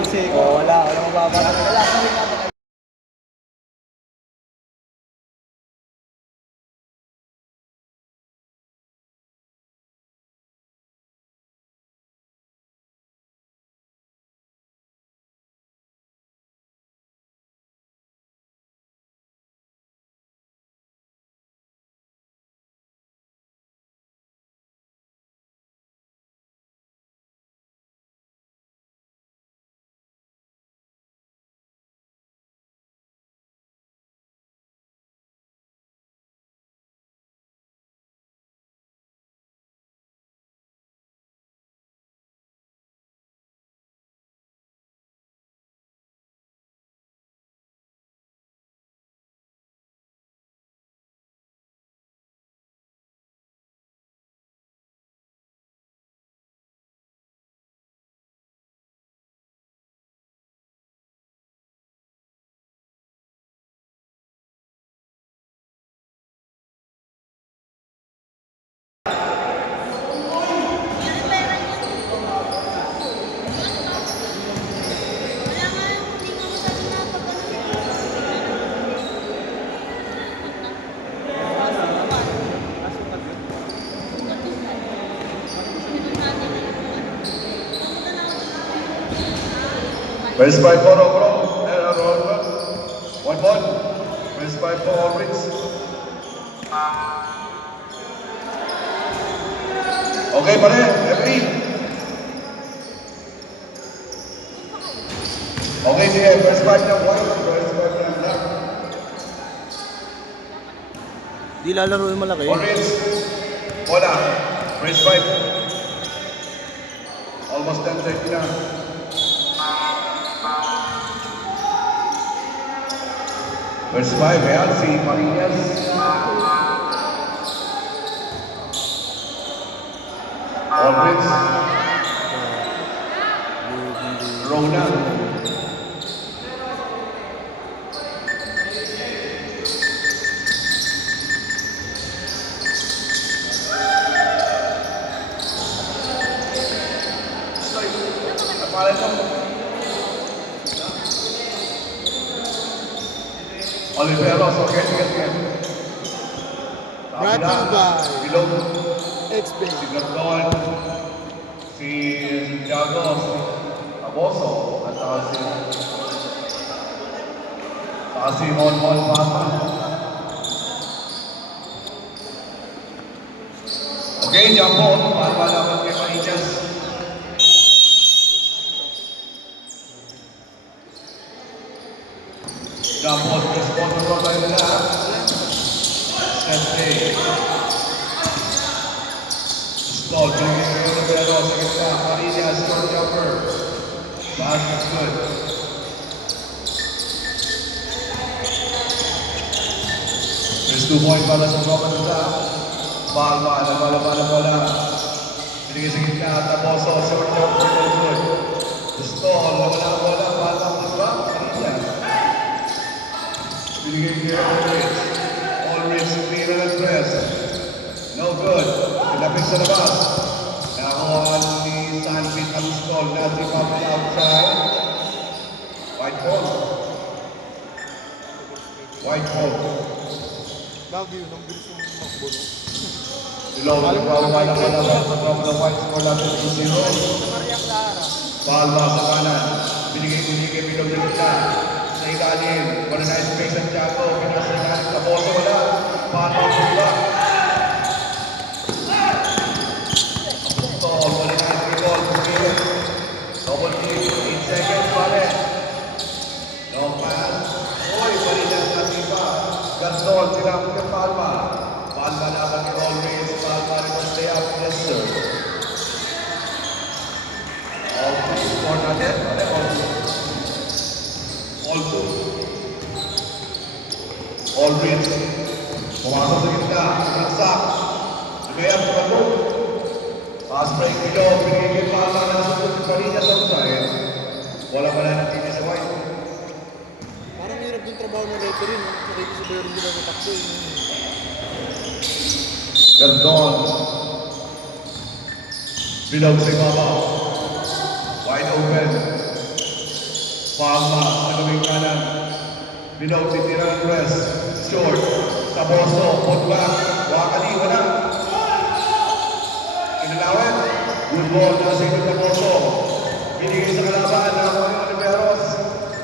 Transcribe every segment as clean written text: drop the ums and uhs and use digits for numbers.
Wala mababa. Wala sa rin natin. First by for Obro, 1-1. First by for Orbits. Okay, pare, referee. Okay, sige, first five na white, first five na black. Di lalaro yung malaki. Orbits, wala. First five. Almost 10:30 na. First five, Real, si Marinas. Orbits. Rona. Oliveros, okay, sige. Brought to you by Bilog. XP. Si Gordon, si Santiago, si Aboso, at si Mon Pata. Okay, jump on, para malaman kay Marinas. Jump on, respond to tayo nila. Step play. Stall, bringing the Olivero sa gitna. Marinas, short jumper. Pass is good. There's 2 points para sa Roman nila. Palma, nagwalaban na bola. Binigay sa gitna, Taboso, short jumper, no good. Stall, wala ang bola, Palma, diba? Marinas. Binigay niya Ulrich, clear and press. No good. Pinapit sa labas. Nakuha ni Sanfit ang stall na si Pablo outside. White ball. White ball. Baguio, nang bilis yung makbo. Below, nagpapawa na kalaban sa top ng white score natin 2-0. Palma sa kanan. Binigay Bilog na kita. Sa ilalim, wala na space ang Tiago, pinasa na, Taboso wala, Palma sa iba. Stall, wala na, ball, bukilin. Double kick, 8 seconds, pare. Long pass, oy, Marinas na iba. Gandol, tinapos ng Palma. Palma naman ni Always, Palma rin ang stay up, yes sir. All two, score natin, pare, all two. All two. All rinse. Pumasok sa gitna. Nagsak. Nagayap sa kato. Pass break nilo. Pinigil pa ang nasusunod sa Marinas outside. Wala pala ng tinis sa white. Parang hirap yung trabaho ng referee, no? Nakikisabay rin nila ng takbo. Gandon. Bilog sa ibabaw. Wide open. Palma sa gawing kanan. Binog, titira ng press. Short. Taboso. Put back. Wakali. Wala. Kinalawin. Good ball. Nasa ito Taboso. Binigay sa kalaban. Nakakuha ni Oliveros.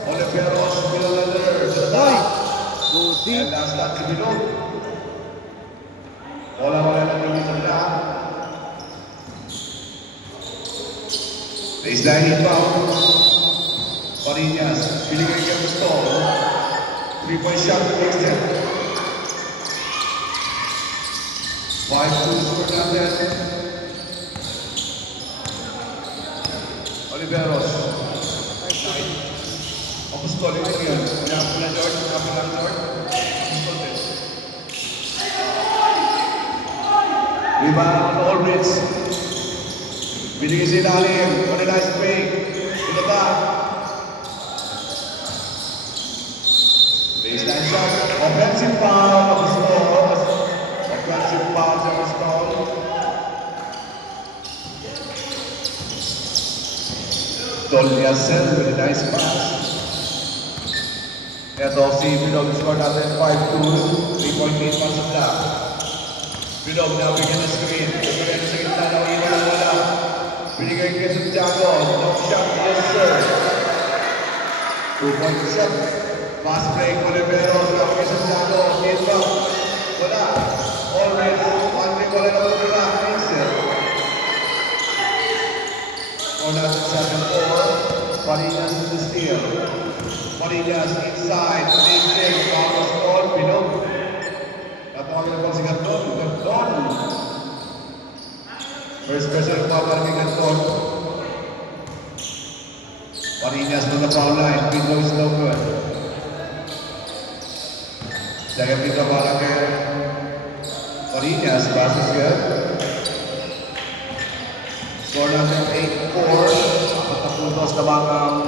Oliveros. Bilander. Hoy! Go deep. And last time si Binog. Wala na rin sa bila. Baseline inbound. Parinas. Binigay niya gusto. 3-point shot. Next step. 5-2 score natin. Oliveros. Apostol, ito yun. Pinapos na George. Pinapos na George. Apostol din. Rebound on Olbrich. Binigay si Lalim. On a nice break. Pinaba. Baseline shot. Offensive foul. Apostol. Offensive foul sa Apostol. Toliasen with a nice pass. Ito si Binog, score natin 5-2, 3.8 pa sa black. Binog na bigyan ng screen. Bigyan sa gitna na iwan ang wala. Binigay kay Santiago. No shot, yes sir. 2-point shot. Pass break, Oliveros. Now kay Santiago. Inbound. Wala. Always. One way wala na wala. Exit. Score natin 7-4. Parinas in the steal. Parinas inside. Big Carlos Paul. Binog. Tatawagin na po si Ganton. Ganton. First person cover ni Ganton. Parinas on the foul line. Binog is no good. Second pick up para kay Parinas. Passes good. Score natin 8-4. Patapuntos naman ang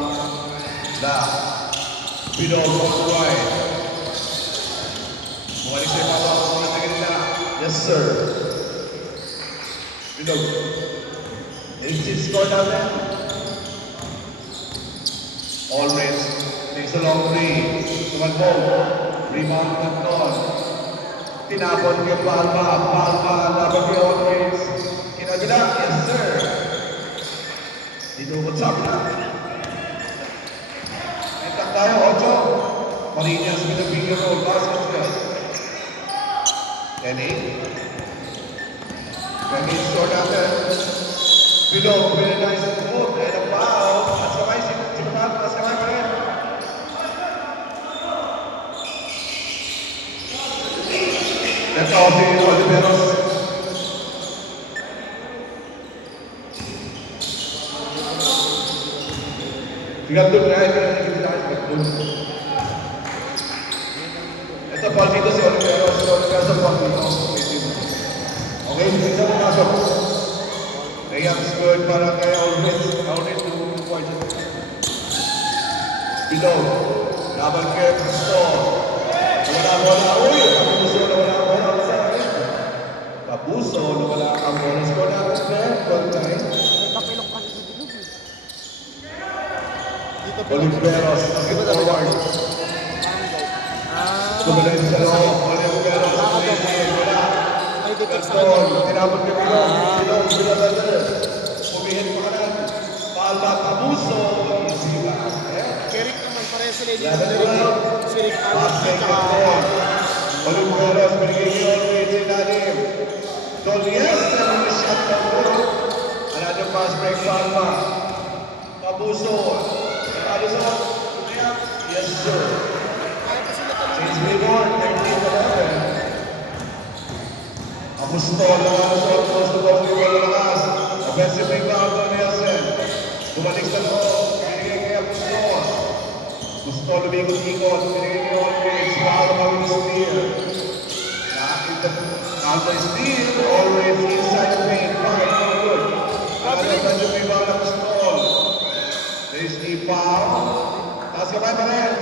Binog on the right. Bumalik siya yung mga mga naganda. Yes, sir. Binog. 8-6 score natin. Always takes a long three. Tumalbo. Rebound ng Don. Tinapon kay Palma. Palma. Laban kay Always. Kinagila. Yes, sir. Dito what's up na. Tayo, Ocho. Parinas with a bigger roll. Basket good. 10-8. 10-8 score natin. Binog, very nice at the hook. And a foul. Mas kamay, mas kamay pa rin. That's all si Oliveros. Tingnan doon na, ito pa dito si Oliveros. Si Oliveros ang pang-dito. Okay, dito mo pasok. Layups good para kay Olbrich. Olbrich 2 points. Binog. Laban kay Pusto. Wala. Uy! Kapuso na wala. Kapuso na wala ang bola. Score natin there. 12-9. Kapilok kasi si Binog eh. Dito Oliveros. Pakit forward. Kumalit sa loob. Oliveros. Wala. May detect sa kanya. Ganton. Tinapon kay Binog. Binog. Pumihin pa kanan. Palma. Kapuso. Easy ba? Kerik naman pareha sila dito. Laban Si Rick Pass Alves kay tsaka Ganton. Oliveros. Binigay niyo. Always ilalim. Toliasen. Shot na good. Another pass break. Palma. Kapuso. Alisson. Yes, sir. kaya pa sila talaga. Since we won, 13-11. Apostol na Apostol. Apostol na wala lakas. Offensive rebound on Nielsen. Bumalik sa loob. Binigay kay Apostol. Apostol lumikot-ikot. Binigay kay Olbrich. Foul ang steal. Counter steal. Always inside the paint. Fine. Good. Another rebound ng Apostol. There is a foul. Taas kamay pa rin.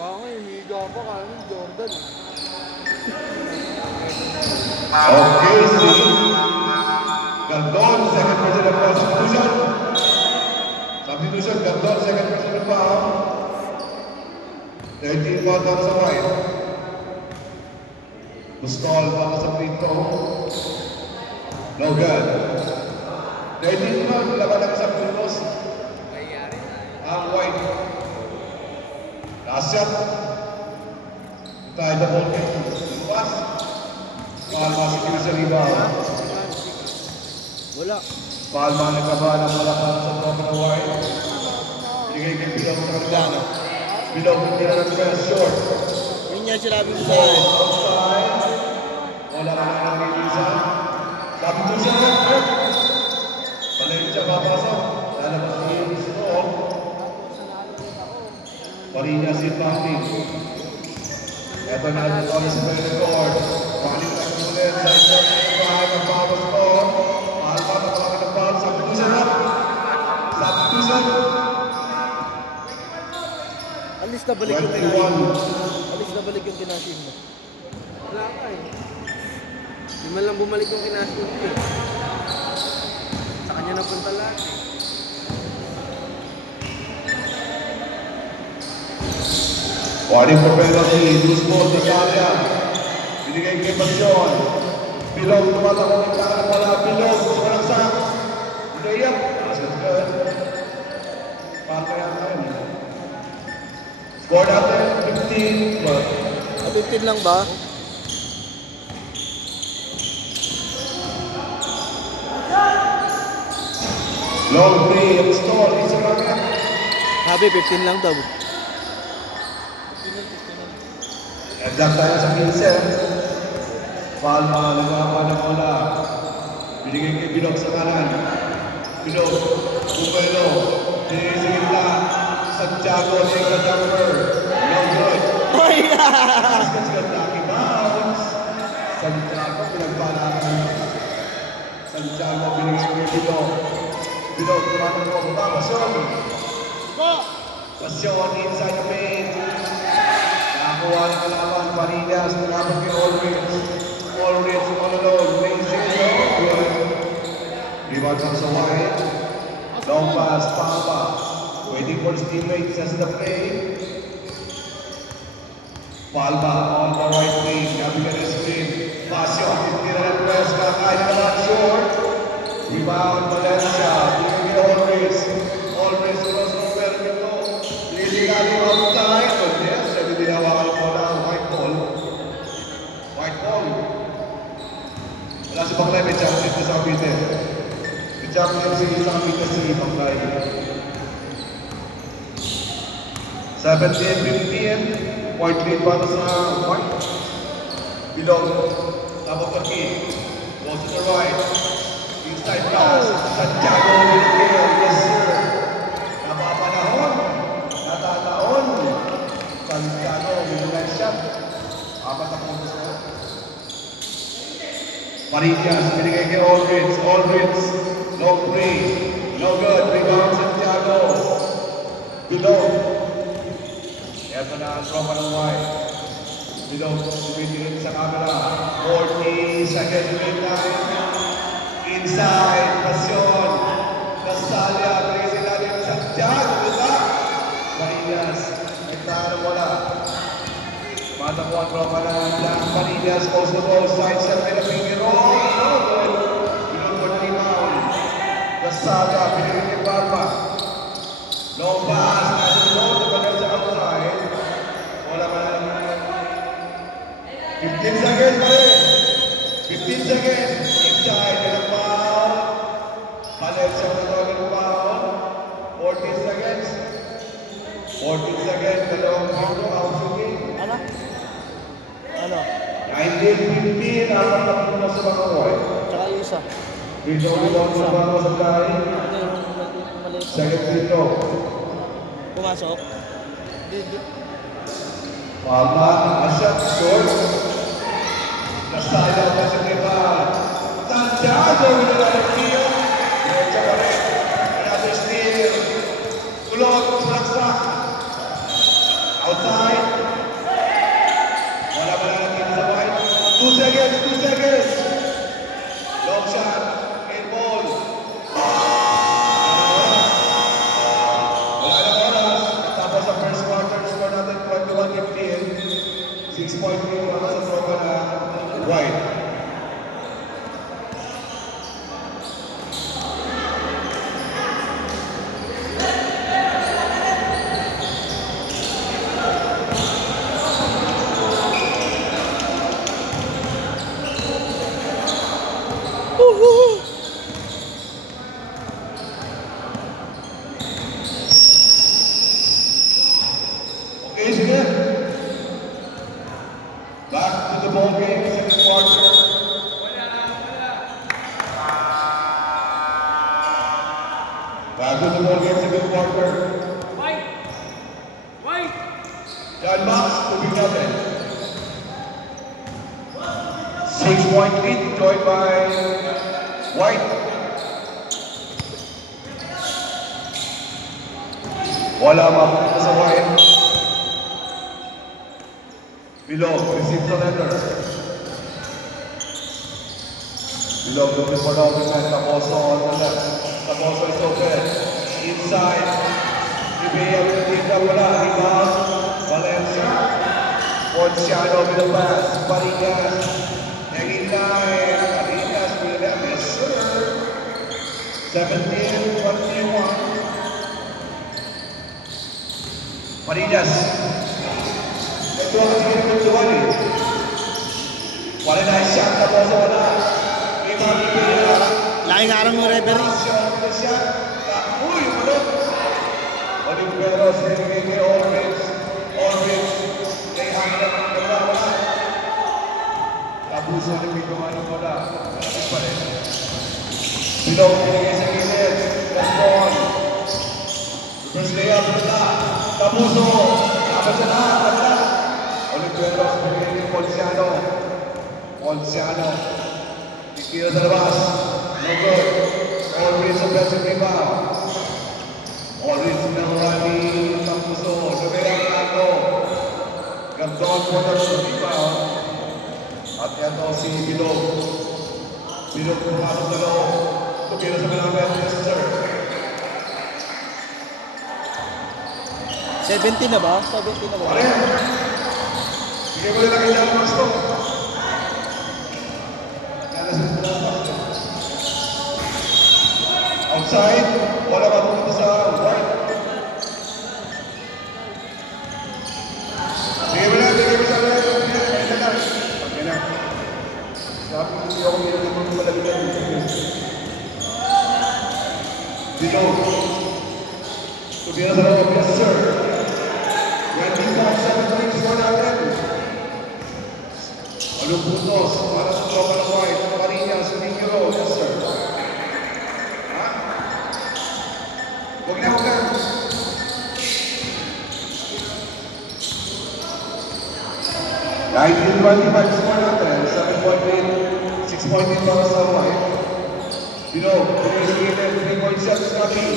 Kaya nga, humiga pa kami, Jordan. Okay, see. Ganton, second person of prosecution. Sa Substitution, Gandol, second personal foul. 13 foul para sa White. Mustol para sa free throw. No good. 13 foul, laban lang sa Pulos. Ang White. Last shot. Tayo na ball game. Lupas. Palma si Kira sa rebound. Wala. Palma nagkabahan ng malakas sa tropa ng White. Binigay kay Bilog sa kanila. Bilog nila ng press short. Yun nga sinabi ko sa'yo. Outside. Wala ka na ng Risa. Sabi ko siya ng Kirk. Valencia papasok. Lalabas ni Snow. Parinya si Pati. Ito na ang oras sa record. Palit na ulit. Side shot. Bahay ng bawas ko. Alba na kami ng ball. Substitution up. Substitution. Alis na balik yung 21. pinashin. Alis na balik yung pinashin mo. Wala ka eh. Di man lang bumalik yung kinashin ko eh. Sa kanya napunta lahat eh. Warning for penalty. Loose ball. Nagalia. Binigay kay Pasyon. Bilog. Tumatakot ng kanan pala. Bilog. Walang sak. Layup. That's good. Pata yata yun. Score natin 15. But 15 lang ba? long three. Ang stall. Isa lang yan. Sabi 15 lang daw. Exact tayo sa 15. Palma, nagawa ng bola. Binigay kay Bilog sa kanan. Bilog, Bumelo, sinisingit na. Santiago, Liga Jumper. No good. Ay! Basket's got lucky bounce. Santiago, pinagpalakan. Santiago, binigay kay Bilog. Bilog, tumatang ko. Pasyon. Pasyon, inside the paint. Nakakuha ng kalaban, Marinas, nakakuha kay Allrich. Allrich, all alone, amazing job. Rebound comes sa White. Long pass, Papa. Waiting for his teammates as the play. Palma on the right wing, kapit na screen. Pasyon, titira ng press, kakain na lang short. Rebound, Valencia, binigay kay Allrich. Allrich, cross over, ito. Liligaling outside. Yes, sabi din hawakan mo na white ball. White ball. Wala si Baklay, may champion ko sa Cavite. May champion si sa Cavite si Baklay. 17-15, point lead para sa White. Bilog, top of the key. Goes to the right. Inside pass. Santiago Villarreal. Yes, sir. Napapanahon. Natataon. Santiago Villarreal shot. Apat na puntos na. Marinas, binigay kay Aldridge. Aldridge, long three. No good. Rebound Santiago. Bilog. Ito na ang tropa ng White. Bilog, sumitingin sa camera. 40 seconds midnight. Inside, Pasyon. Casalia, Tracy natin Santiago. Ito. Marinas, nagtahan mo na. Matapo ang tropa ng Black Marinas. Post to post, side set, pinapingin. Oh, no good. Bilog for rebound. Casalia, pinapingin kay Palma. Long pass, nasa low, tumagal sa outside. Wala pa na naman. 15 seconds pa rin. 15 seconds. Inside, ilang foul. Valencia na tawagin ng foul. 14 seconds. 14 seconds, dalawang foul, out shooting. Ano? Ano? 19-15, apat na puntos sa mga White. Tsaka yung isa. Free throw rebound sa mga sa tayo. Ano yung maliit? Second free throw. Pumasok? Palma, shot, short. Nasaya pa si Kevan. Santiago, winalalang steal. Diretso pa rin. Another steal. Kulot, slaksak. Outside. Wala pa lang natin sa White. 2 seconds, 2 seconds. Long shot. Eight ball. Dalmas, tubig natin. 6-point lead, joined by White. Wala mapunta sa White. Below, receive surrender. Below, looking for the open, Taposo on the left. Taposo is open. Inside. Ibea with the Tita Wala. Rebound. Valencia. Ponciano with the pass. Parigas. Hanging line. Parigas with the miss. 17-21. Parigas. Ito ang sige ng Tuwali. Wala na isang Taposo wala. Ibang Ibea. Laking araw ng referee. Uy, wala. Oliveros, Enrique, Orbitz. Orbitz, they hang it up on the wala. Tabuso ni Mito Mano wala. Kapit pa rin. Bilog, pinigay sa gilid. Gaspon. First day up, wala. Tabuso. Kapit sa lahat, wala. Oliveros, pinigay ni Ponciano. Ponciano. Tira sa labas. No good. Orbitz, offensive rebound. Orbitz ng Rani Tapuso. Lumera Blanco. Gandon po ng rebound. At ito si Bilog. Bilog pumasok sa loob. Tumira sa Malapet. Yes, sir. 17 na ba? 17 na ba? Pare. Bigyan mo nila kay Dalmas to. Outside, wala ba pumunta sa White? Bigyan mo sa White. Okay na. Sabi ko hindi ako meron ng mga malaligan. Dito. Tumira sa loob. Yes, sir. 20.7 points for natin. Anong puntos para sa tropa ng White? Marinas, Mingiro. Yes, sir. Huwag na, huwag na. Kahit yung 25 score natin, 7-point lead, 6-point lead para sa White. Binog, tumisigilin, 3-point shot sa kami.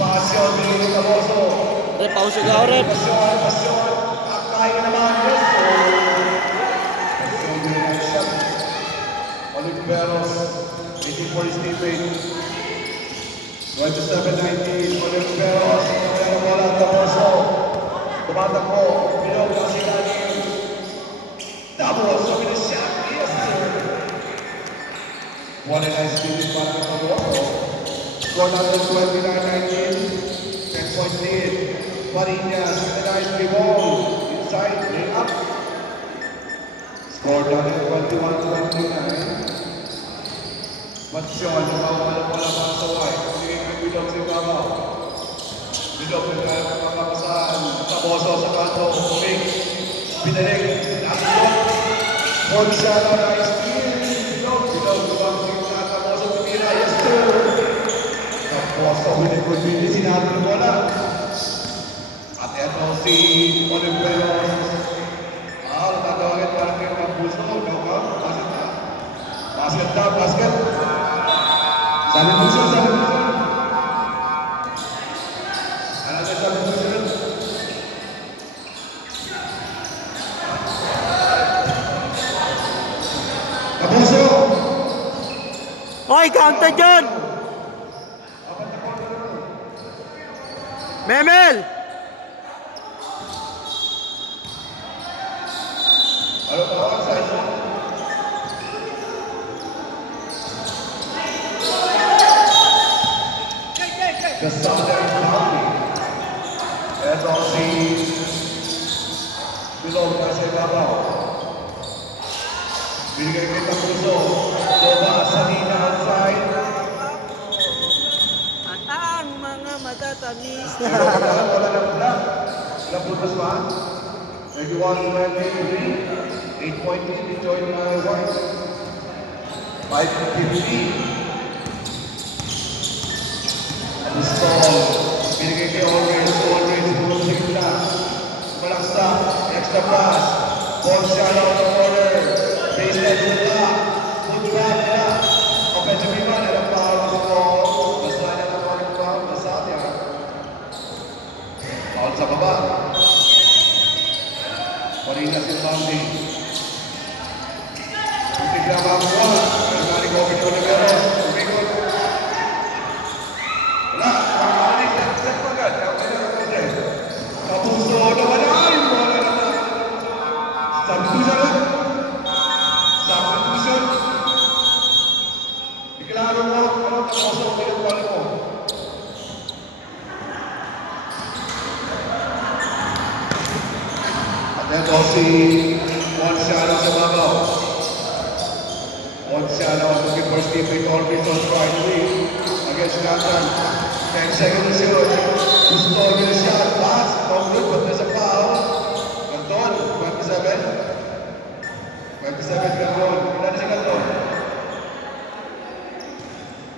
Pasyon, binigay ng Taboso. Rep, pause ka, rep. Pasyon. Kakain naman. Yes, sir. Pasyon, binigay ng shot. Oliveros, 18 for his teammate. 27-19, Oliveros, pero wala Taboso. Tumatakbo, Binog, kasi kanin. Tapos, sabi na siya, yes sir. One and nice spirit para kay Taboso. Score natin 29-19, 10-point lead. Marinas, with a nice rebound. Inside, lay up. Score natin 21-29. Matsyon, wala para sa White. Sige, Bilog sa ibabaw. Bilog, nagkakapasahan. Taboso sa kanto. Kumig. Pinalik. Nasyon. Ponciano, nice steal. Bilog. Ibang sigla. Taboso, tumira. Yes, sir. Taboso, pinag-convince. Sinabi ng bola. At eto si Oliveros. Natagawin para kayo mag-puso. Basket. Sabi mo siya. Ano na sabi mo siya? Taboso! Hoy, counter dyan! Memel! Ano pa ako sa ito? The Southern County. Ito si Bilog na sa ibabaw. Binigay kay Tapuso. Loba sa Nina outside. At ang mga matatamis. Pero wala na pula. Napuntas ba? 31-23. 8-point lead. Join na White. 5-15. Gusto, binigay kay Always, bulong sa gitna. the pass. Ball shot out the corner. Baseline to the top. Good back na. Offensive rebound and a foul sa ball. Basta na naman yung foul na sa atin. Foul sa baba. Marinas yung bounding. Kunting na makakuha. Nagaling over to Olivero. Umikot. Wala. Makakuha. Set pa agad. Kapuso naman na. Yung bola naman. Substitution lang. Substitution. Iklaro mo. Ano kapuso ang pinagwala mo? At ito si Juan Shano sa babaw. Juan Shano looking for Stephen Colbert on right wing against Nathan. 10 seconds to shoot. Gusto yung shot. Pass. No good, but there's a foul. Canton, 27. 27 Canton. Ilan si Canton?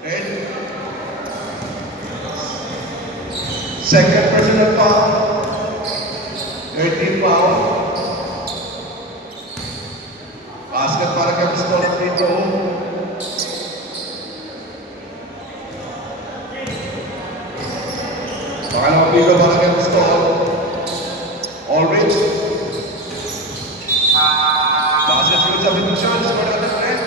10. Second personal foul. 13 foul. Basket para kay Pistol dito. Pangalawang bigo para kay Pistol. Ulrich. Basket shoot sa Vincent. Score natin ulit.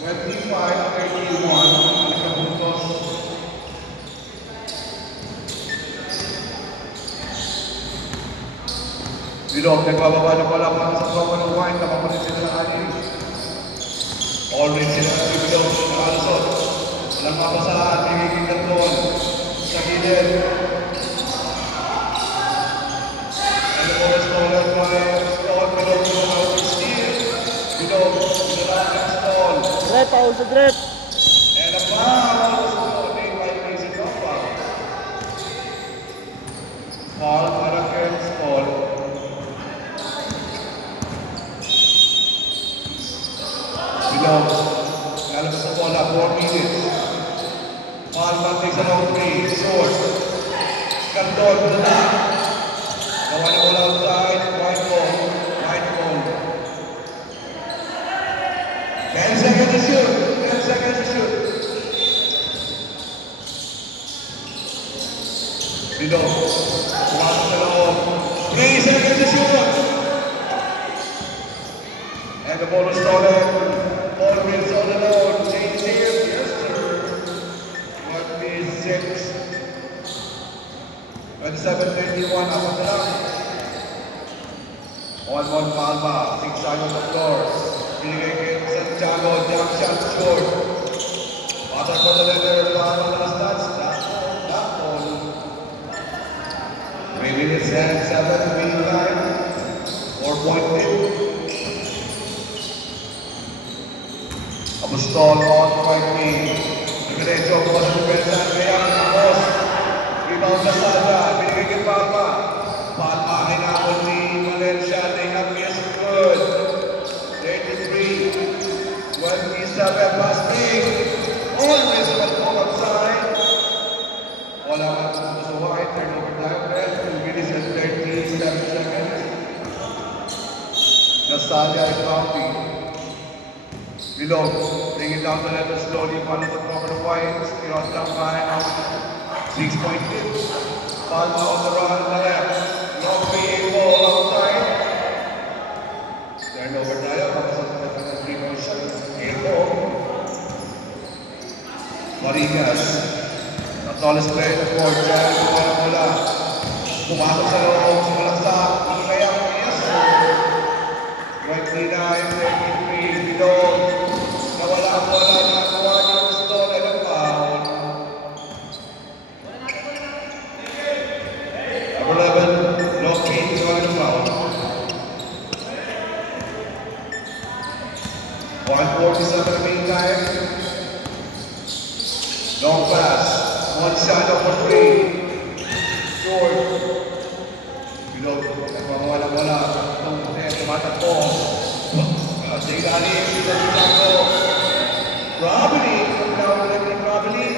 25-31. Balik ang puntos. Bilog, nagbababa ng bola para sa tropa ng White. Nakapunit sila ng anin. Ulrich sila si Bilog. Nakalusot. Walang mapasahan. Nagiging Canton. Sa gilid. And the ball is stolen by Stone. Bilog yung out of steal. Bilog. Bilog ng Stone. Rep, foul sa Grep. And a foul. Stone made by Mason Nova. Foul para kay Stone. Bilog. Lalabas sa bola. 4 minutes. Palma takes an out 3. Short. Canton to the back. Gawa na bola outside. White ball. White ball. 10 seconds to shoot. 10 seconds to shoot. Bilog. Pumasok sa loob. 3 seconds to shoot. And the ball is stolen. Ball wheels on the load. Change here. Yes, sir. 26. 27-21. Up on the line. 1-1 Palma. 6 side on the floor. Binigay kay Santiago. Jump shot short. Pasok for the letter. Palma last touch. That ball. 3 minutes and 7 meantime. 4-point lead. Apostol on right wing. Diretso po sa depensa. Kaya tapos. Rebound na Sada. Binigay kay Palma. Palma hinapon ni Valencia. Layup is good. 33. 27. Passing. Always will come outside. Wala man po sa White. Turnover time. 2 minutes and 37 seconds. Nasada is bounding. Bilog, bring it down the level slowly, follow the proper White, cross down by 6-point hit. Palma on the run on the left. Long PA ball outside. Turnover tayo, kapasok na ng 3-point shot. A-ball. Marinas, the tallest player in the court, dyan, bola. Pumasok sa loob, sumalaksak, kaya yes, sir. 29-33, Bilog. Nawala ang bola, nakakuha niya ang Stone and ang foul. Number 11, Loki, nakakuha ng foul. 1:47 meantime. Long pass, one shot for 3. Short. Bilog, nagmamawa ng bola. Tumatakbo. Tinggali, Santiago. Robbery. Robbery.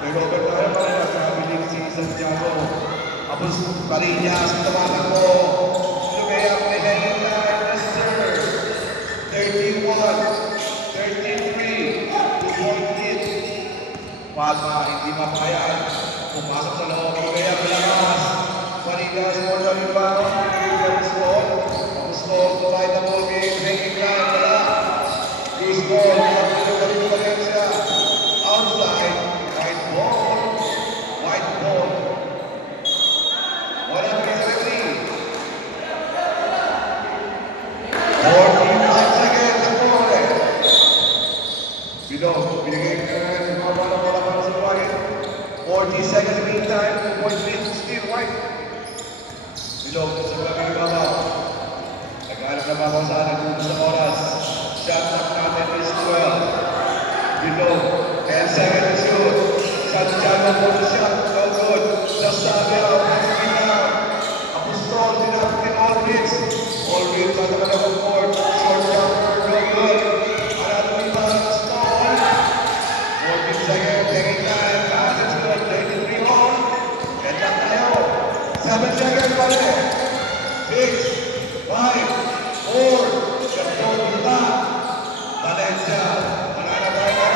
May Robert tayo para na Robbery si Santiago. Tapos Parinas, tawanan mo. Lumaya, may hanging line, yes sir. 31, 33, 2-point lead. Palma, hindi mapayag. Pumasok sa loob, lumaya, malakas. Parinas, more than yung baro. Tapos ball, provide the ball game, hanging line, wala. Loose ball, kapilo Valencia. Outside, white ball. White ball. Wala pa rin sa referee. 45 seconds, the ball. Bilog, binigay ka na, wala para sa white. 40 seconds meantime, 2-point lead, still white. Bilog, sa bagay ni Baba. Naghanap na Baba sa sa oras. Shot clock natin is 12. Bilog, 10 seconds to shoot. Santiago for the shot, no good. Zasabia, Pagkina. Apostol, dinapin all hits. All hits, at the of court. Short jumper, no good. Another rebound, small. 14 seconds, taking time. Pass, it's good. 93 on. Get that tayo. 7 seconds, pare. 6, 5, 4, Captain Villa. Valencia. Manana tayo.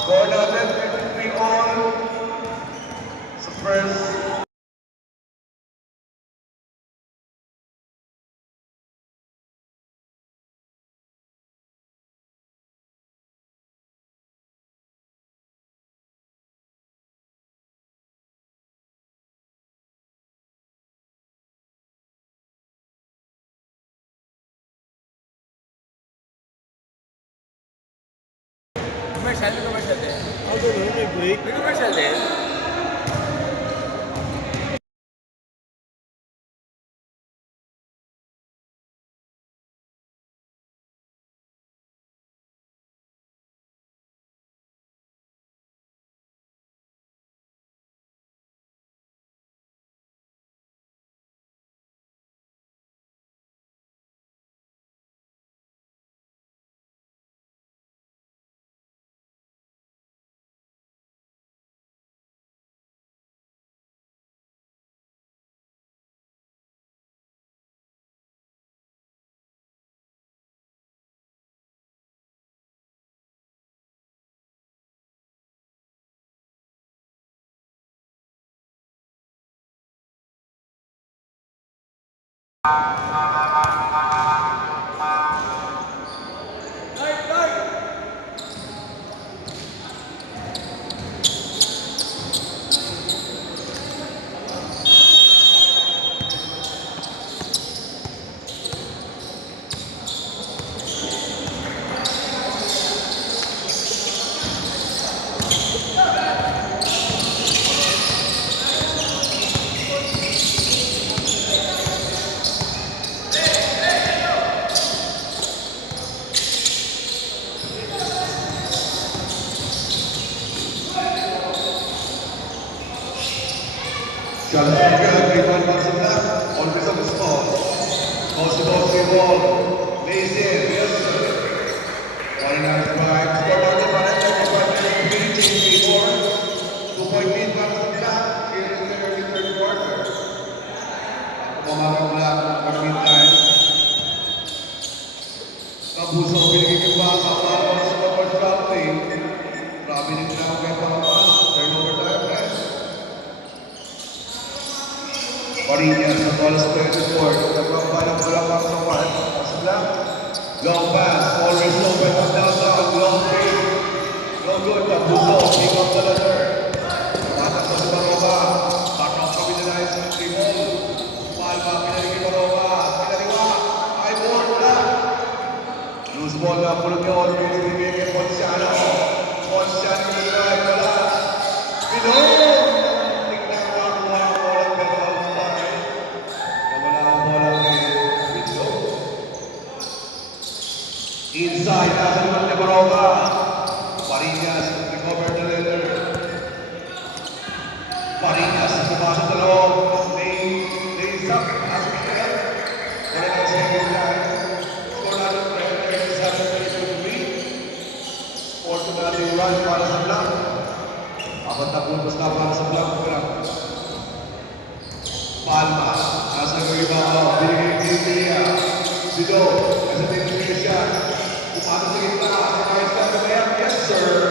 Score natin, 53 on. Sa first. Commercial din. Ako doon, may break. May commercial din. Shalom, big one box of black, always on the spot. Bossy ball, lays in, yes sir. 49 drive, score on the front, 2-point lead para sa black, here in the early third quarter. Pumamak black, for meantime. Kabuso, binigay yung baka, para sa cover dropping. Grabe rin na ang kaya pangapa, turnover time press. Parinas, the ball is played to court. Nagpapala ng bola para sa one. Pass lang. Long pass, always open up downtown. Long three. No good. Tabuso, pick up the ladder. Tatas sa Baroba. Back off capitalize ng Trimol. Palma, pinaligi Baroba. Pinaliwa. High board na. Loose ball na. Pulog niya always. Bigay kay Ponciano. Ponciano yung drive. Wala. Pinol! Inside, nasa naman ni Baroga. Parinas, recover the leather. Parinas, pumasok sa loob. Lays up, pasok siya. Wala na second line. Score natin, 37-23. Automatic run para sa Black. Apat na puntos na para sa Blanco lang. Palma, nasa rebound, binigay ni Tia. Dito, kasi binigay siya. Pumato sa gitna, ayos na kamayan, yes sir.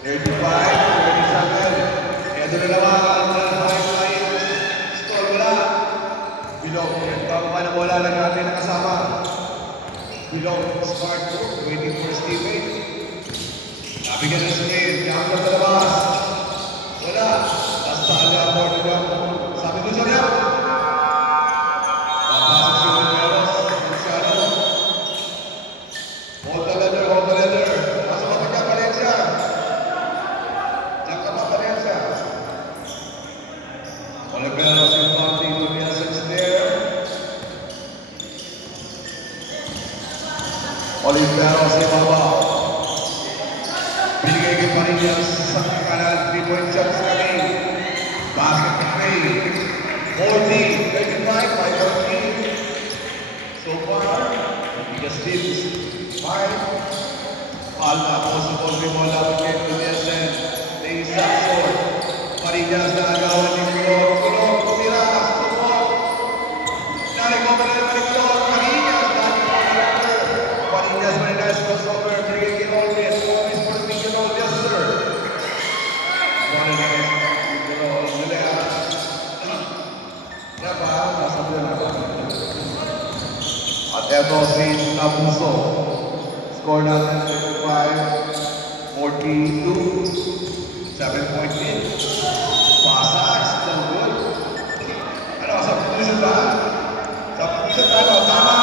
35, 37. Ito na naman, ang high-flying stall wala. Bilog, pagkakaba na bola lang natin nakasama. Bilog, smart move, waiting for his teammate. Nabigyan ng screen, kapag sa labas. Wala. Basta alam mo nila. Sabi ko siya niya. Napasok si Oliveros. Luciano. Hold the leather, hold the leather. Pasok ka ka, Valencia. Diyan ka pa, Valencia. Oliveros in bounding to Nielsen's there. Oliveros in babaw. Binigay kay Parillas sa kanan, 3-point shots kami. Basket kami. 40, 35, 5-14. So far, biggest steals, 5. Palma, possible remola with Kevin Nielsen. They Saxon. Parillas na agawan ni Kulog. Kulog, tumira, sumok. Narecover na naman ni Kulog. Parillas, Parillas, Marinas, crossover. Binigay kay Olmes. Olmes for the big roll, yes sir. One and a half. At eto si Abuso. Score natin 35, 42, 7-point lead. Pasa, still good. Ano, sa position ba? Sa position ba? Tama!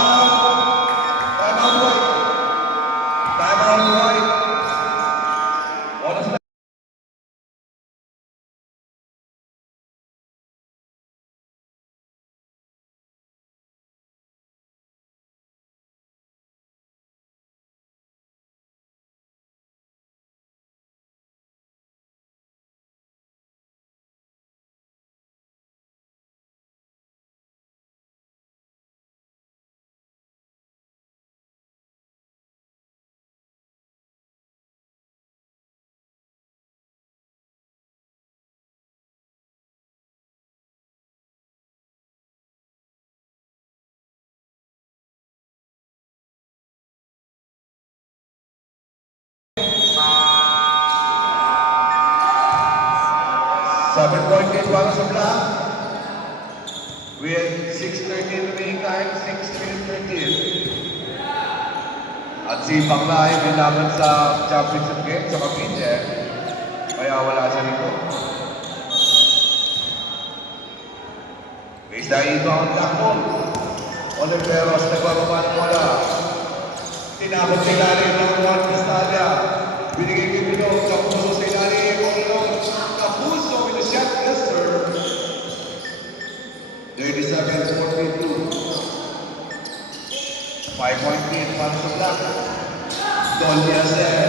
Time out right. Time out right. Oras na. Seven-point lead para sa Black. With 6:13 remaining time, 6-13. At si Baklay may laban sa championship game sa Cavite. Kaya wala siya dito. Base na inbound Black ball. Oliveros nagbababa ng bola. Tinabot sa ilalim ng Juan Castalia. Binigay kay Bilog, Kapuso sa ilalim. Kapuso with the shot, yes sir. 37-42. 5-point lead para sa Black. Don Nielsen.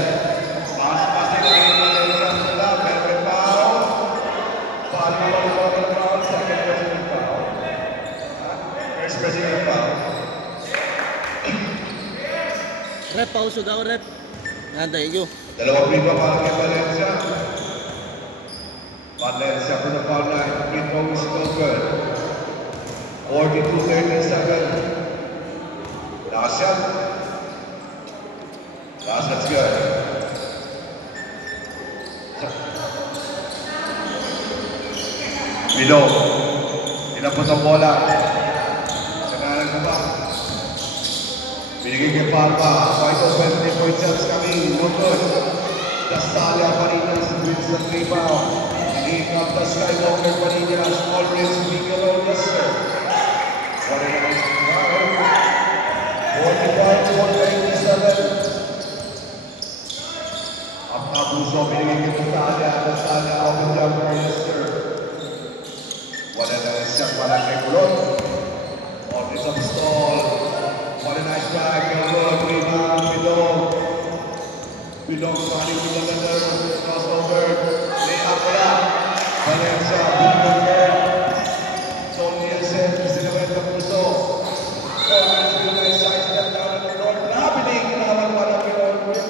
Bounce pass sa ilalim ng Black. Perfect foul. Foul na foul. Second president foul. First president foul. Rep, pauso daw, rep. Yan, thank you. Dalawang free throw para kay Valencia. Valencia for the foul line. Free throw is no good. 42-37. Last shot. Last shot's good. Bilo. Inapot ang bola. Sanaran ko ba? Binigay kay Palma. Fight open, 3-point shots kami. No good. Castalia, Parinas wins the rebound. Binigay up the Skywalker, Parinas. All race, Miguel, yes sir. What a nice foul. 45-47. Up na Buso, binigay kay Castalia. Castalia, open jumper, yes sir. What a nice shot, para kay Kulog. On is up stall. What a nice drive, Kulog, rebound, Bilog. Bilog running to the leather, crossover. Layup wala. Valencia, Bilog there. Don Nielsen, Silver Kapuso. Always with a nice side step down in the front. Rabining, naman para kay Always.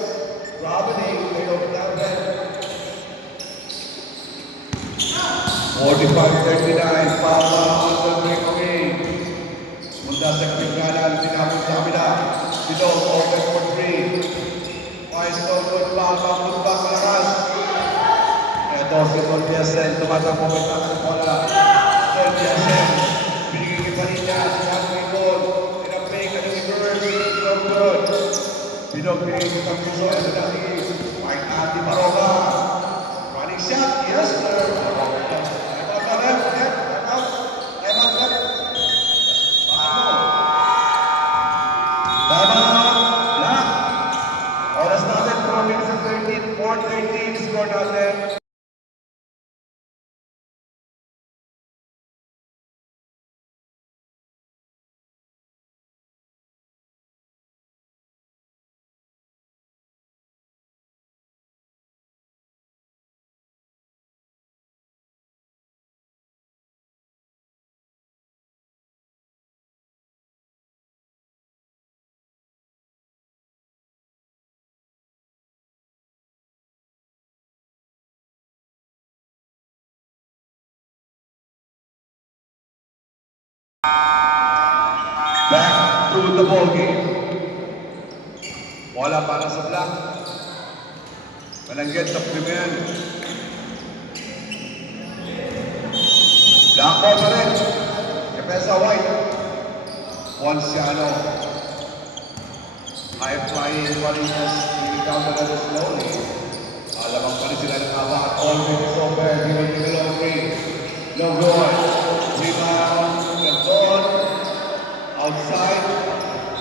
Rabining, may open down there. 45-39, Papa under breakaway. Munda sa kanan, tinapos sa kabila. Bilog, open for 3. Maestro, good Papa, good back, malakas. Ito si Torbiasen, tumatakbo may takas ng bola. Torbiasen, binigay pa rin niya, sinabi ng goal. Tinapay ka ng reverse, good. Bilog, binigay ka ng puso, ito dati. Mike Andy Baroka. Running shot, yes sir. Oras natin, 4 minutes and 13, 4:13, score natin. Back to the ball game. Bola para sa Black. Malangget sa Premier. Black ball pa rin. Kepesa White. Ponciano. High flying Marinas. Pinitaw na natin slowly. Alamang pa rin sila ng awa at all minutes over. He will be the long range. No goal. Rebound. Canton. Outside,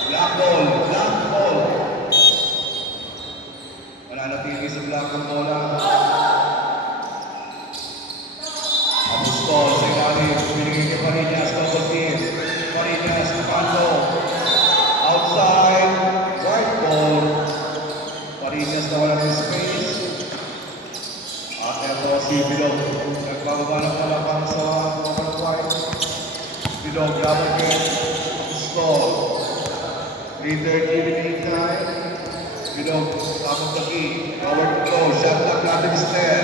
black ball. Mananatili sa black ang bola. Apostol sa ilalim, binigay kay Parinas, double team. Parinas, Pando. Outside, white ball. Parinas na walang space. At ito si Bilog. Nagbababa ng bola para sa white. Bilog, double team. Stall. 3:30 remaining time. Bilog, tapos the key. Power to go. Shot clock natin instead.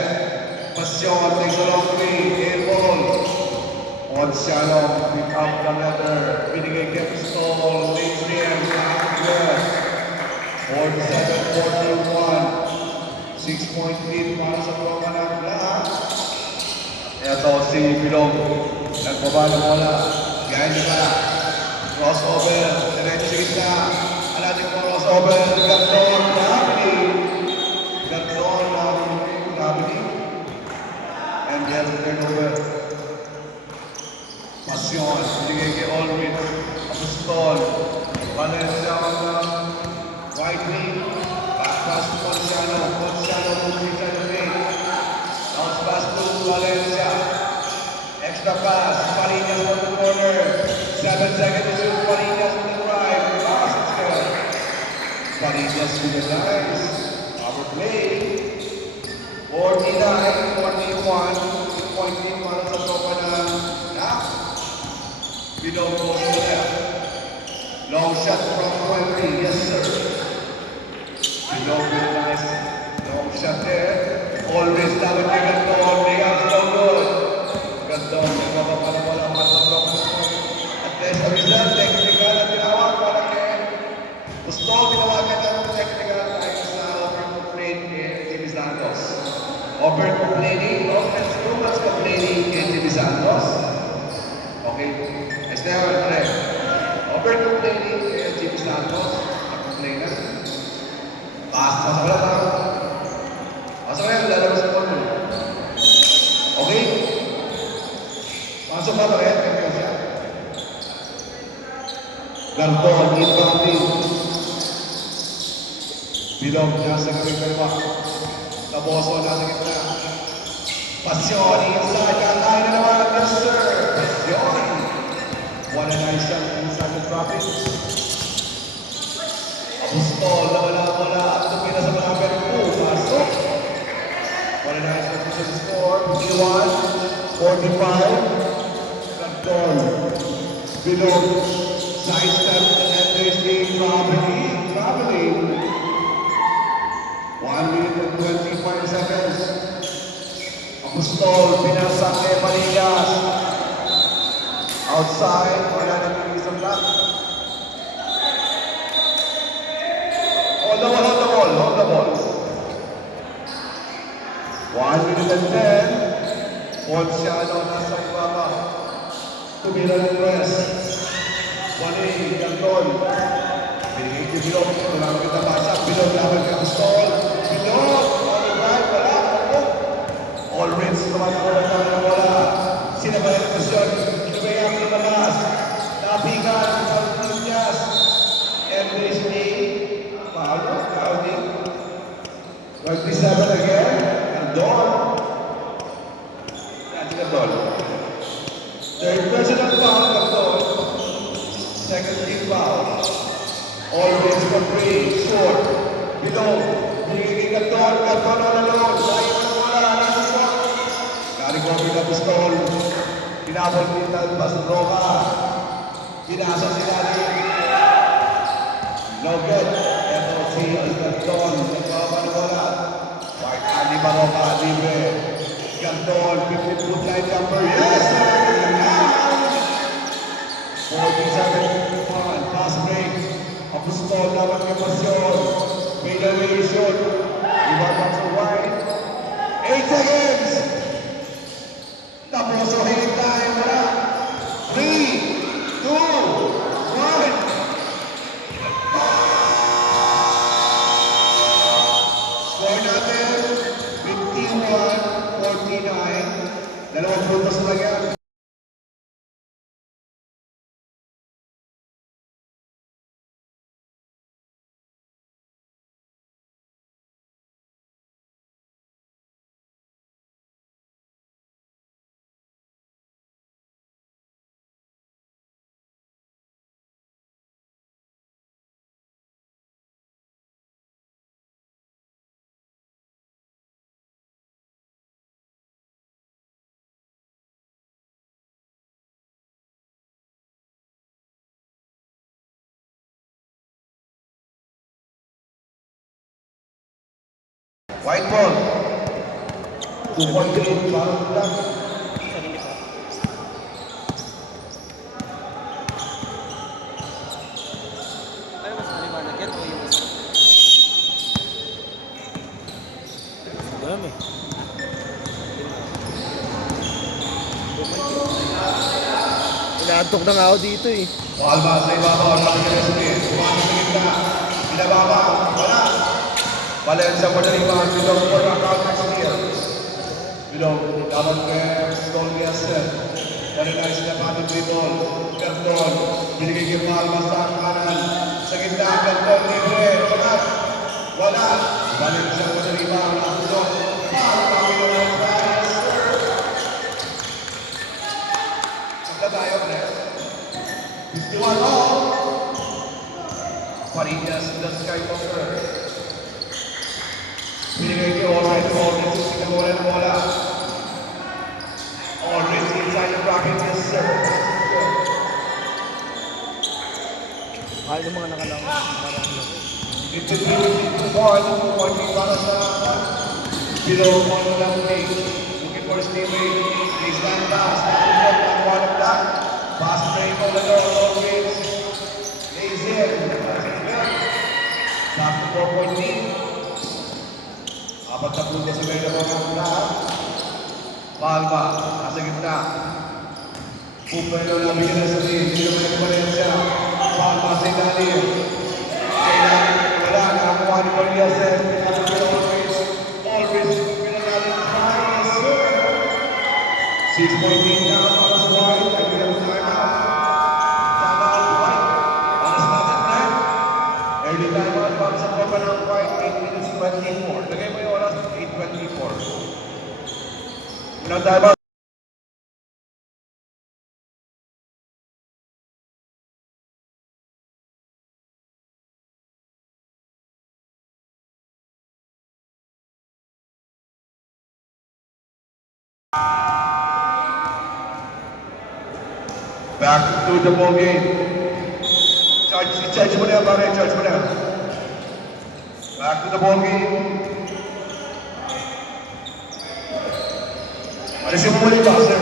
Pasyon takes a long three. Air ball. Ponciano, pick up the letter. Binigay kay Stall. Late game. 47-41. 6-point lead para sa tropa ng Black. Ito si Bilog. Nagbaba ng bola. Behind the back. Crossover, diretso sa gitna. Alating crossover, Gandon, Nabili. And there's a turnover. Pasyon, binigay kay Olwin. Apostol. Valencia on right wing. Back pass to Ponciano. Ponciano moves inside the paint. Bounce pass to Valencia. Extra pass. Parinas on the corner. 7 seconds to shoot. Parinas on the drive. Pass it's good. Parinas with the nice. Power play. 49-41. 2-point lead para sa tropa ng Black. Below goes to the left. Long shot from 20. Yes, sir. Below with a nice long shot there. Always dapat kay Gandon. They are so good. Gandon, nagpapapalawalang matulog. At as a result, technical at tinawag para kay gusto tinawagan ng technical dahil sa over-complaint kay Jimmy Santos. Over-complaining, offense too much complaining kay Jimmy Santos. Okay? Is there a threat? Over-complaining kay Jimmy Santos. Complainer. Basta sa wala pa. Basta kaya lalabas sa kondo. Okay? Pasok pa ba rin? Kaya siya. Gandon, inbounding. Bilog niya sa kaliwa. Taboso na sa gitna. Pasyon, inside. Kakain na naman. Yes, sir. Pasyon. What a nice shot inside the traffic. Apostol, nawala. At tumira sa mga Peru. Pasok. What a nice position score. 51-45. Gandon. Bilog. Side step to Andres being traveling. 1 minute and 25 seconds. Apostol, pinasa kay Marigas. Outside, wala na isang lang. Hold the ball, hold the ball, hold the ball. 1 minute and 10. Fourth shadow nasa ibaba. Tumira ng press. 1A, Gantol. Binigay kay Bilog. Tumamit na basa. Bilog laban kay Apostol. Bilog! All right, wala. All Reds tumatawag na wala. Sinabay ang pasyon. Inabayang lumalas. Nabigan ang Palminias. Embrace A. Paolo, Claudine. 27 again. Gandol. Nanti Gandol. Third personal foul, Gandol. Second team foul. All Reds for 3. Short. Below. Binigay Gandol. Gandol all alone. Layo na wala. Recovery na pistol. Pinabol nila ang Roca. Pinasa sila rin. No good. Ito si Gandol. Nagpapanola. White Ali Baroka. Libre. Gandol. 50-foot line jumper. Yes! 47-1. Pass break. Apostol naman kay Pasyon. Made away shot. Ibabang sa White. 8 seconds. Tapos ulit tayo mula. 3, 2, 1. Score natin, 51-49. Dalawang puntos na yan. White ball. 2.8 parang lang. Ano mas maliwanag yan o yung isa? Dami. Inaantok na nga ako dito eh. Palma sa ibabaw. Kumani sa gitna. Pinababa. Wala. Valencia for the rebound. Bilog for the counter steal. Bilog. Dapat kay Stol Yasser. Very nice na pati dribble. Gandol. Binigay kay Palma sa kanan. Sa gitna. Gandol. Libre. Wala. Valencia for the rebound. Bilog. Palma. Saka tayo, Fred. 51 all. Parinas the Skywalker. Binigay kay Oren. Oren sa sinamulan ng bola. Oren inside the bracket. Yes, sir. Mahal yung mga nakalang. Ito yung point para sa below one lang play. Looking for Stevie. Baseline pass. One of that. Pass break on the door. Always. Lays in. Back to 4-point lead. Apat na punta sa meron ng lahat. Palma, nasa gitna. Pupelo na bigyan sa team. Sino may Valencia. Palma sa ilalim. Sa ilalim, wala. Nakakuha ni Mariasen. Always pinanalim tayo. 6.8 na para sa White. Ay bilang time out. Tama ang White. Oras natin na. Early time out para sa Copa ng White. 8 minutes 24. Lagay mo yung oras 8:24. Unang time out. Back to the ball game. Charge mo na yan, pare. Charge mo na. Back to the ball game. Alis yung muli ba, sir?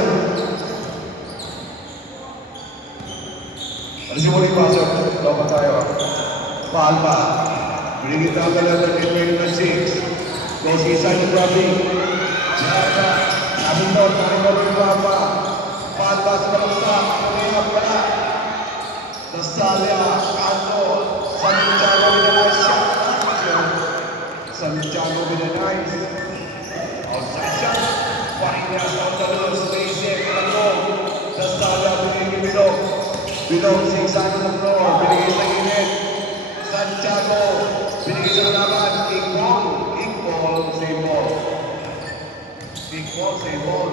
Alis yung muli ba, sir? Ito pa tayo. Palma. Binigit ang talaga ng number 6. Goes inside the traffic. Yata. Naminot yung Palma. Palma sa kalasa. Pangayap pala. Nastalia. Kanto. Santiago Binanais. Santiago Binanais. Outside shot. Parinas on the loose. Basic. Nastalia binigit Bilog. Bilog zigzag on the floor. Binigit sa gilid. Santiago. Binigit sa kalaban. Iqbal. Iqbal. Save ball. Iqbal. Save ball.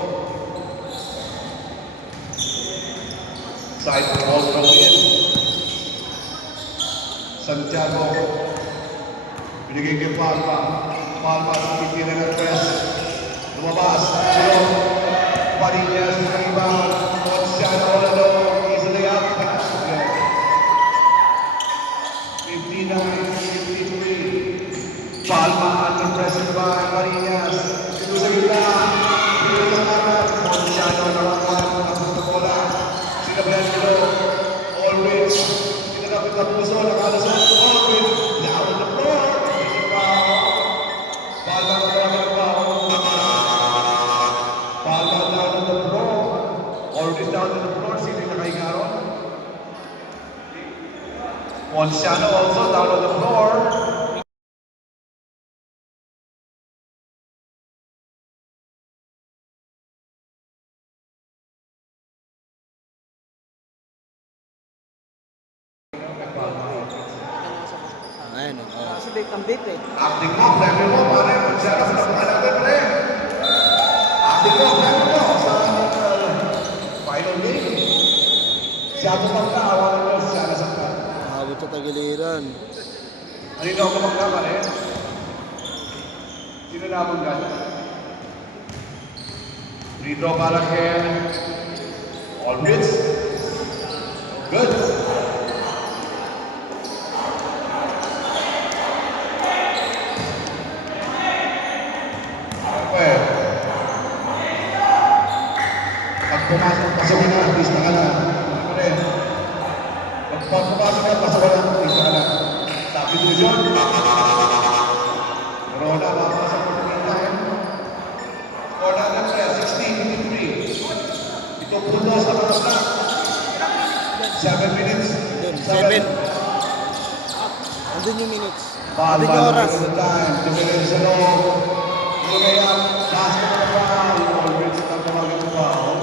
Side ball from in. Santiago. Binigay kay Palma. Palma sa pikiran ng press. Lumabas. Bilog. Parinas sa rebound. Otsiano Olado. Easily up. 59-53. Palma under pressure by Marinas. Ito sa gila. Ito sa kanan. Otsiano nawakan ng bola. Sinabayan nito. Always. Tinatapit na puso. Nakalasal. Always. Down the floor. Palma nawakan pa. Palma down on the floor. Always down on the floor. Sino yung nakahingaron? Otsiano also down on the floor. Ayun, Kasi bake ang bake eh. Acting mo, premi mo, pare. Otsiano, pinapangalan ko, pre. Acting mo, premi mo. Sa final game. Siya po magkaawalan mo, siya nasaktan. Abot sa tagiliran. Kanina ako magkama rin. Sino namang gano'n? Free throw para kay Albritz. Good. Okay. Pag pumasok pa sa mga artista ka na. Ano rin? Pag pumasok ka pa sa mga artista ka na. Substitution. Corona, mapasok po ng time. Corona na kaya, 16-53. Ito puno sa mga black. 7 minutes. Doon, 7. Andun yung minutes. Palma Andun yung oras. the time. Tumilin sa loob. Tumilin up. Basket na foul. Aldridge ang tawagin ng foul.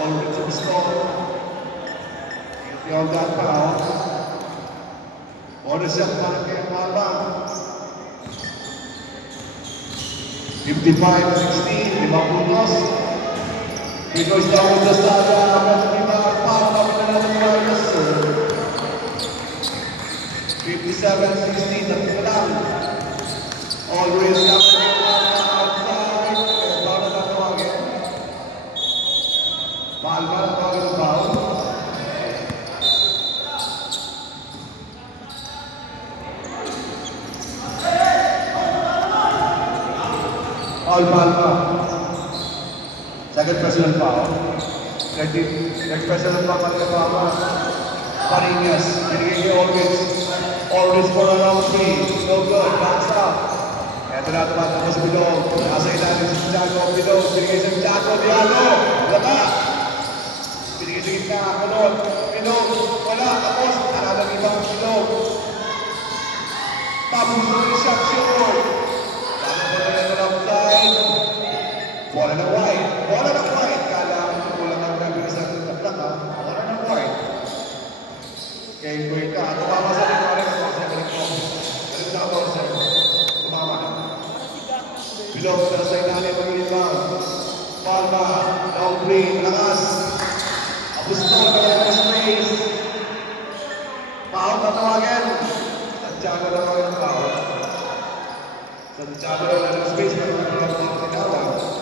Aldridge ang stop. Guilty on that foul. Bonus shot para kay Palma. 55-16. 5 puntos. Because down with the Stada. Palma pinanalo ng Warriors. 57-16. Tatlo na lang. Always up to the outside. Palma na tawagin. Palma na tawagin ng foul. Palma. Second president foul. Next president foul para kay Palma. Parinas. Binigay kay Aldridge. Aldridge for a round 3. No good. Bounce out. Eto na tumatapos si Bilog. Nasa ilalim si Santiago. Bilog. Binigay sa Santiago. Diallo. Wala. Binigay sa gitna. Kulot. Bilog. Wala. Tapos. Alaman ibang Bilog. Pabuso yung shot shoot. Bola ng white. Bola ng white. Kala ko kulang ang gagawin sa tatlak ha. Bola ng white. Kaya kuya ka. Tumama sa rin. Tumama sa rin mo. Galit na ako sir. Tumama na. Bilog na sa ilalim ang inbound. Palma. Long three. Malakas. Abusto. Kaya ng space. Foul na tawagan. Santiago na tawagan ng foul. Santiago na ng space. Pero tinawag.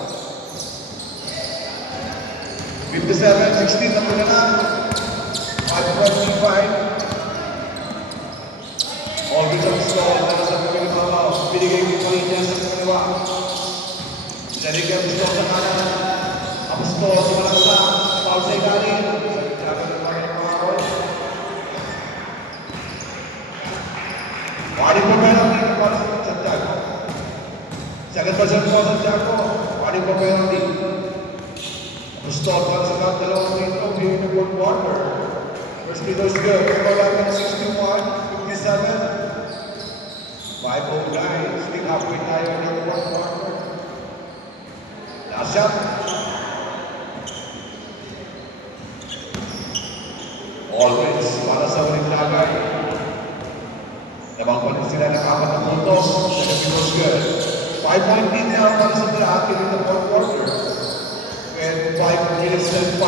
57-16 na muna lang. 5.25. Aldridge ang score. Para sa pagkakas ng Pao. Binigay ko pa rin niya sa kaniwa. Sariga ang score sa kanan. Gusto sa malaksak. Foul sa ilalim. Sabi ng mga pangako. Body for penalty para sa Santiago. Second person po Santiago. Body for penalty. Gusto para sa mga dalawang dito. Here in the fourth quarter. First free throw is good. Score natin 61-57. 5:09. Still halfway tayo ng fourth quarter. Last shot. Always para sa ulit lagay. Nabang pa rin sila ng 4 na puntos. Second free throw is good. 5-point lead now para sa Black in the fourth quarter. With 5 minutes and 5.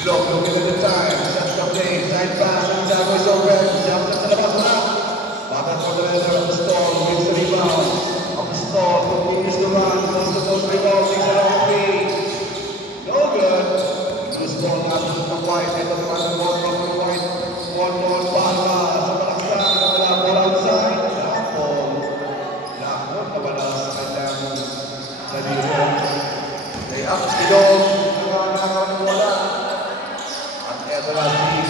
Below, looking at the time. Shot the play. Side pass. Santiago is open. Jump shot sa labas na. Batang for the leather. Apostol. Wins the rebound. Apostol. Continues to run. Goes to post rebound. Takes a long three. No good. Loose ball. Natin ng White. Ito naman ang ball from the White. One more. Bala. Sa malaksak. Wala ball outside. Nakapol. Nakapol. Nawala sa kanyang sarili. Lay up. Idol. Nakakawala. Ito na si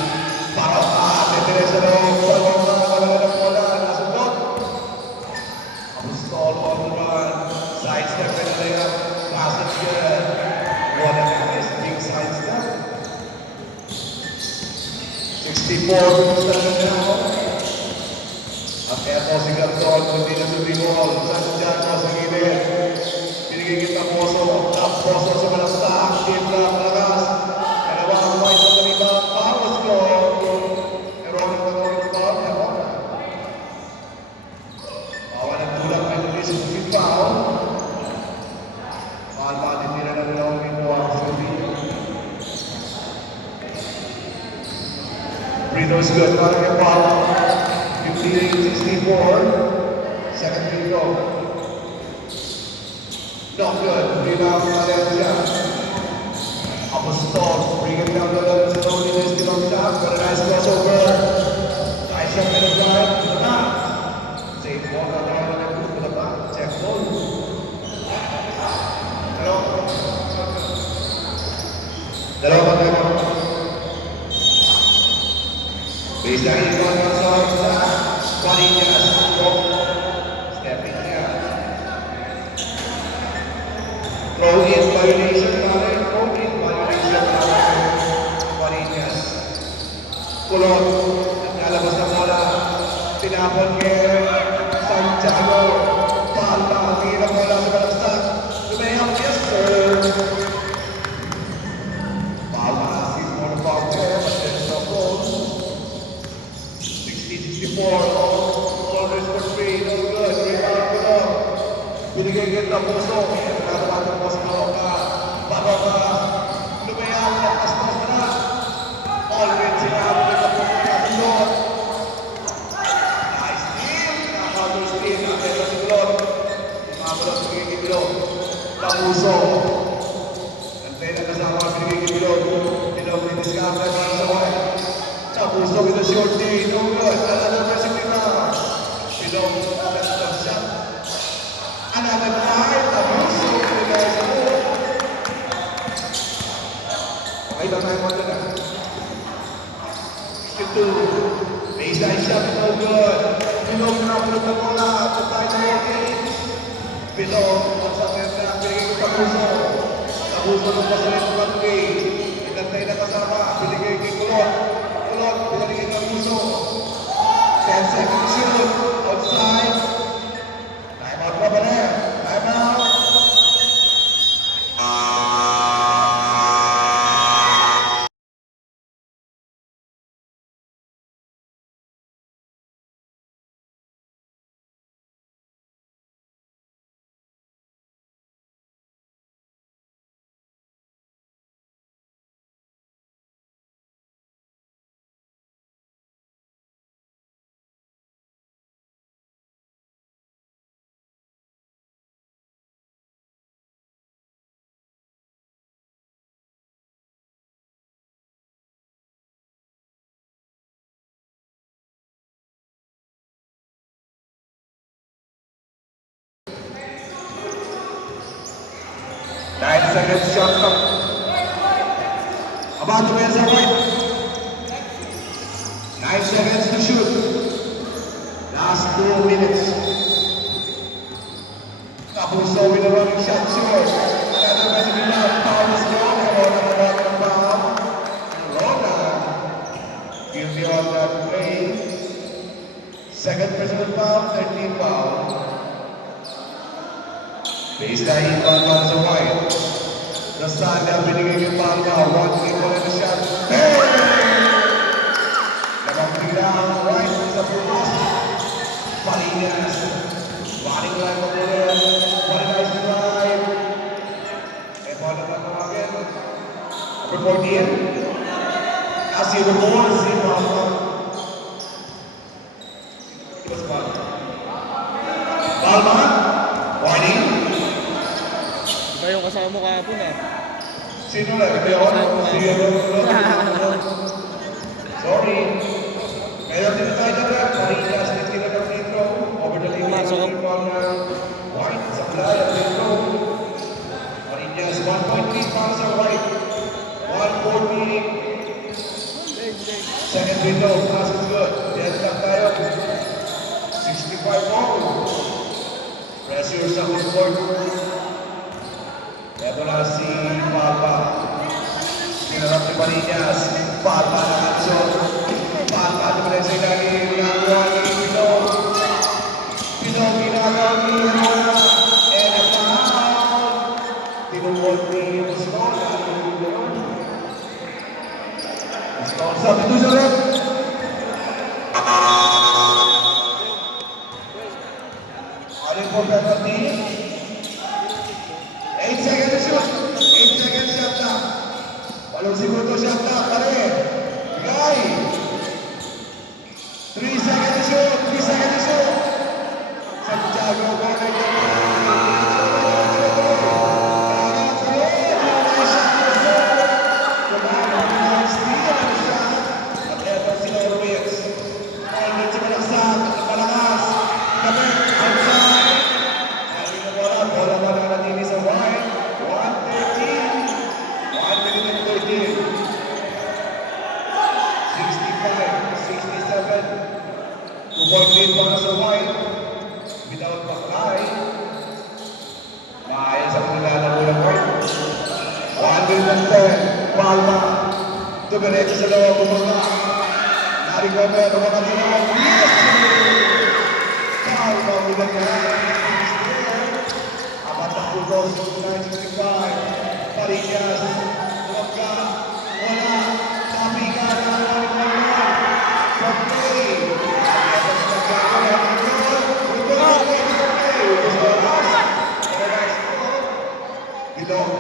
Parapa, Teteresa ng dalawang mga ng bola, nasubot. Apostol on the run, sidestep and layup, pass it good. What a nice big sidestep. 64 now. At eto si Garton, hindi na sa bigol. Santiago sa gilid. Binigay kita Poso, top Poso sa malastak, team na malakas. Dalawang White sa kanila, paros ko. Pero ang nagawin ko, bawal ang tulak ng release ng foul. Mahal pa din nila ng dalawang ito ang sabi. Free throw is good, parang yung foul. 58-64. Second free throw. Not good. Rebound Valencia. Apostol, bring it down the left to Loneliness, still on top, got a nice crossover. Nice shot in the drive, to the back. Safe ball, got down on the group to the back, check ball. Dalawa tayo. Baseline is one outside, Juaninas, stepping here. Throw in violation, throw in violation. Juaninas. Kulot, nalabas na bola. Tinapon kay Santiago. Palma, tingin na bola sa balaksak. Lumayang, yes sir. Palma, sees more foul there, but there's no goal. 60-64, all for free, no good. Rebound Kulot. Binigay kita Puso. Nagkakaroon mo sa Baroka. Baroka. Lumayang, nakastos na. Already sinabi kita po na Kulot. Nice steal. Nakakauto steal. Nakakauto si Kulot. Makakulot sa Gigi Kulot. Tapuso. Antay na kasama ang Gigi Kulot. Kulot ni Discapa para sa White. Tapuso with a short day. No good. Another pressing rebound. Kulot. Best of shot. Another five. Tapuso. Kulot sa Kulot. Okay ba tayo mo na? 52. Baseline shot, no good. Below na pulot na bola. Patay na walking. Below, sa penta, pinigay ko Tapuso. Tapuso ng pasalit ng Batway. Inantay na kasama. Binigay kay Kulot. Kulot, binigay kay Tapuso. 10 seconds shoot. Outside. Time out pa ba na? Time out. 9 seconds shot clock. About to raise the right. 9 seconds to shoot. Last 2 minutes. Kapuso with the running shot short. Another Massimiliano. Foul is gone. Corona about the foul. Corona. Guilty on that play. Second personal foul, 13 foul. Baseline foul sa White. Nasaan na binigay yung foul niya. 1-3 wala na shot. Hey! Nakapila ang White sa pumas. Palinas. Body line of the one nice drive. Eh, paano ba tumagin? Number 14. Kasi the ball is in Palma. Palma. Warning. Iba yung kasama mo kahapon ah. Sino na? Ito yun? Sorry. Meron din tayo na rep. Marinas din tira ng free throw. Over the limit. Pumasok. White sa playa. Free throw. Marinas 1.3 pounds sa White. 140. Second window. Pass is good. Dead lang tayo. 65 more. Pressure sa full court. Ito na si Palma. Pinarap ni Marinas. Palma na action. Palma na pala sa ilalim. Ginagawa ni Pino. Pino ginagawa ni Hana. And a foul. Tinumod ni Muscon. Muscon sabi ito sa rep. Ano yung penalty? 8 seconds to shoot. 8 seconds shot clock. 8 segundo shot clock. Pare. Bigay. 3 seconds to shoot. 3 seconds to shoot. Santiago Gana. Without Baklay, maayos ang nilalaro ng White. 110, Palma. Dumiretso sa loob, bumaga. Nari-cover, mga ginawa. Yes! Palma with the apat na putos, 965. Parigas, Lopka, wala. Tabiga,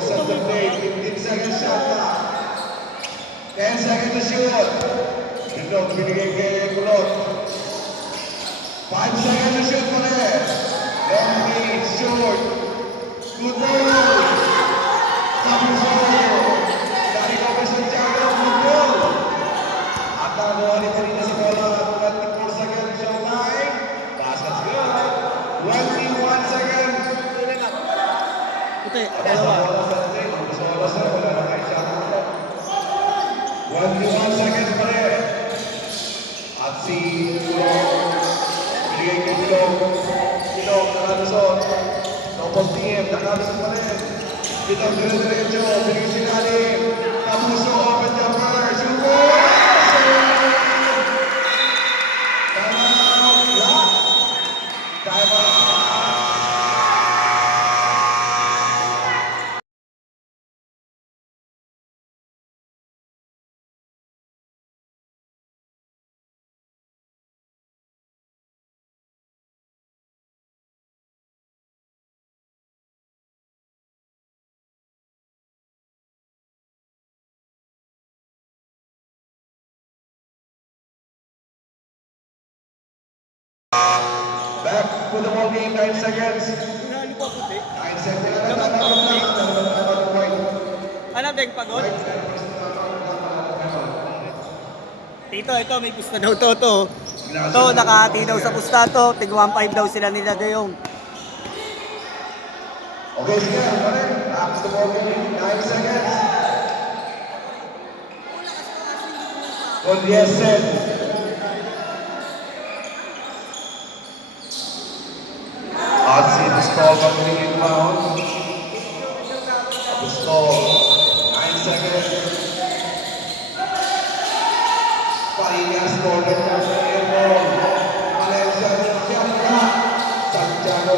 Set the play, 15 seconds shot clock. 10 seconds to shoot. Bilog, binigay kay Kulot. 5 seconds to shoot pa rin. Long range, short. Good ball. Kapuso. Dari ko pa Santiago, good ball. At nagawa ni Tarina sa bola. 24 seconds shot time. Basket's good. 21 seconds. Puti, dalawa. 21 seconds pa rin. At si Bilog, binigay kay Bilog, nakalusot. Double team, nakalusot pa rin. Bilog, dire-diretso, binigay si Lalim. Kapuso, open jumper, shoot! Time out, block. Time out. Back to the ball game, 9 seconds. 9 seconds. Ano, Deng, pagod? Tito, ito, may pusta daw to. Ito, nakahati daw sa pusta to. Tig 1.5 daw sila nila Deyong. Okay, sige, balik. Tapos the ball game, 9 seconds. Condiesen. Atsin, stall coming inbound. The stall, 9 seconds. Parigas, golden airball. Valencia, Santiago, Santiago,